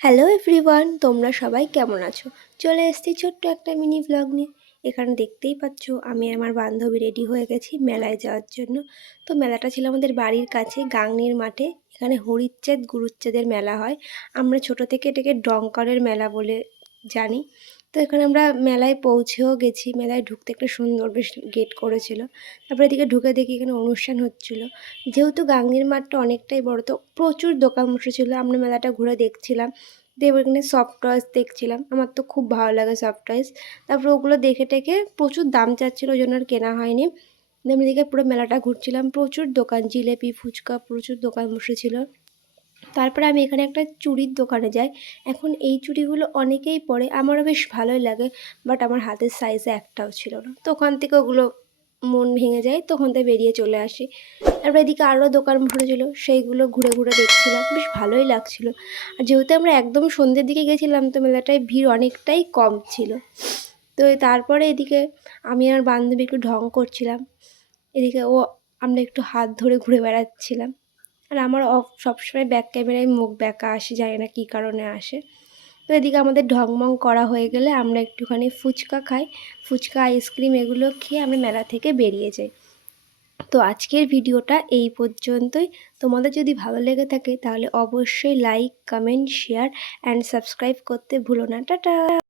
Hello everyone, তোমরা সবাই কেমন আছো? চলে এসেছি ছোট্ট একটা মিনি ভ্লগ নিয়ে। এখানে দেখতেই পাচ্ছ আমি আর আমার বান্ধবী রেডি হয়ে গেছি মেলায় যাওয়ার জন্য। তো মেলাটা ছিল আমাদের বাড়ির কাছে গাংনীর মাঠে। এখানে হরিচ্ছেদ গুরুচ্ছেদের মেলা হয়। আমরা ছোট থেকে এটাকে ডঙ্করের মেলা বলে জানি। তো এখানে আমরা মেলায় পৌঁছেও গেছি। মেলায় ঢুকতে একটা সুন্দর বেশ গেট করেছিল। তারপরে এদিকে ঢুকে দেখি এখানে অনুষ্ঠান হচ্ছিল। যেহেতু গাংনীর মাঠটা অনেকটাই বড়, তো প্রচুর দোকান বসেছিল। আমরা মেলাটা ঘুরে দেখছিলাম। দিয়ে ওখানে সফট টয়েস দেখছিলাম। আমার তো খুব ভালো লাগে সফট টয়েস। তারপর ওগুলো দেখে টেখে প্রচুর দাম চাচ্ছিল, ওই জন্য আর কেনা হয়নি। দিয়ে আমি এদিকে পুরো মেলাটা ঘুরছিলাম। প্রচুর দোকান, জিলেপি, ফুচকা, প্রচুর দোকান বসেছিল। তারপরে আমি এখানে একটা চুড়ির দোকানে যাই। এখন এই চুড়িগুলো অনেকেই পরে, আমারও বেশ ভালোই লাগে, বাট আমার হাতের সাইজে একটাও ছিল না। তো ওখান থেকে ওগুলো মন ভেঙে যায়, তখন তো বেরিয়ে চলে আসি। তারপর এদিকে আরও দোকান বসেছিল, সেইগুলো ঘুরে ঘুরে দেখছিলাম, বেশ ভালোই লাগছিল। আর যেহেতু আমরা একদম সন্ধ্যের দিকে গেছিলাম, তো মেলাটায় ভিড় অনেকটাই কম ছিল। তো তারপরে এদিকে আমি আর বান্ধবী একটু ঢং করছিলাম। এদিকে আমরা একটু হাত ধরে ঘুরে বেড়াচ্ছিলাম। আর আমার সবসময় ব্যাক ক্যামেরায় মুখ ব্যাকা আসে, জানি না কী কারণে আসে। তো এদিকে আমাদের ঢংমং করা হয়ে গেলে আমরা একটুখানি ফুচকা খাই। ফুচকা, আইসক্রিম এগুলো খেয়ে আমরা মেলা থেকে বেরিয়ে যাই। তো আজকের ভিডিওটা এই পর্যন্তই। তোমাদের যদি ভালো লেগে থাকে তাহলে অবশ্যই like, comment, share and subscribe করতে ভুলো না। টাটা।